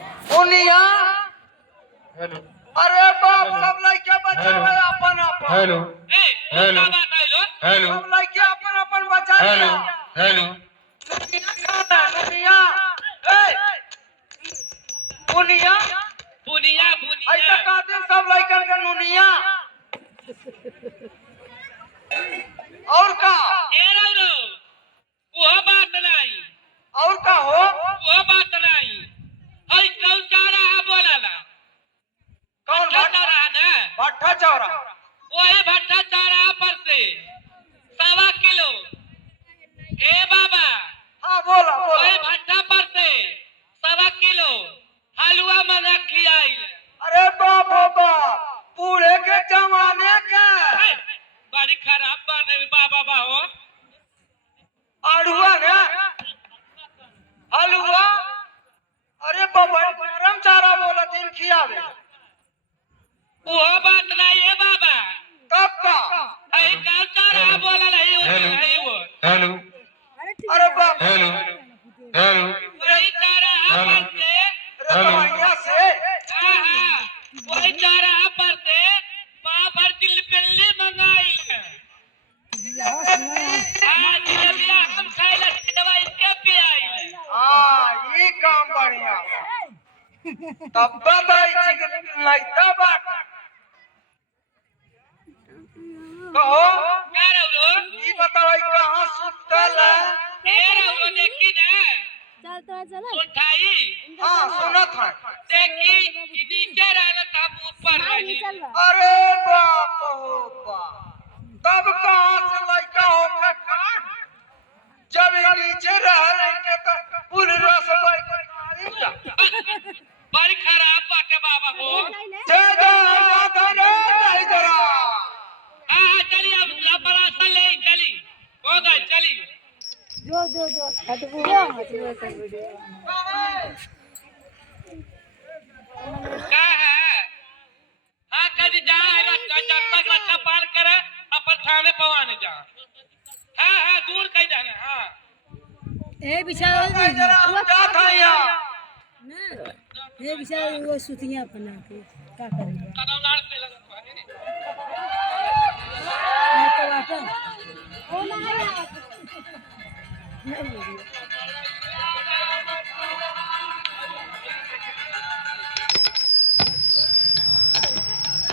दुनिया हेलो अरे बाप सब लड़के बच्चा है अपन अपन हेलो ए हेलो का बात आइलो हेलो सब लड़के अपन अपन बच्चा हेलो हेलो दुनिया ए दुनिया बुनिया ऐसा बुनिया कहते सब लड़कन का दुनिया और का ए रो वो बात नहीं और का हो वो बात नहीं हई कौन जा रहा बोलाला कौन भट्टा रहा ना भट्टा चौरा वही भट्टा जा रहा पर से 1.25 किलो ए बाबा हाँ बोला बोला वही भट्टा पर से 1.25 किलो हलवा मना खियाई अरे बाप हो बाप बूढ़े के जमाने के बड़ी खराब बने बाबा बाहो अड़ुआ ने हलवा अरे बाबा गरम चारा बोला दिन खियावे वो बात नहीं है बाबा तब का हई कौन जा रहा बोला नहीं वो हेलो अरे बाप हेलो हेलो वही जा रहा पर से अरे दवाइयाँ से वही जा रहा पर से बाबर जिलेबी मंगाई जिलेबिया हम खाए लगे दवाई के पियाई हाँ ये काम बढ़िया तब बताई नहीं तब कहो क्या रहो ये बताओ कहाँ सुतल है ए रहो देखी ना चल तो चल उठाई हाँ सुनत है देखी कि नीचे रहना था ऊपर रही चल अरे बाप हो बाप तब कहाँ से लड़का होकर खान जब ये नीचे रह रहे तो पूरी रस बड़ी खराब बात है बाबा को जय जय जरा हाँ चलिए अब लपरासा ले चली हो गई चली जो हटबुआ हटबुआ कर वीडियो क्या है हाँ कभी जा है जनपद रक्षा पार करे अपन थाने पवाने जा हाँ दूर कहीं जाना हाँ ए बिचारा जरा हम क्या था यहाँ ना ए बिचारा वो सुतियां बना के का करेगा कदम लाल पे लगा तो आता ओ ना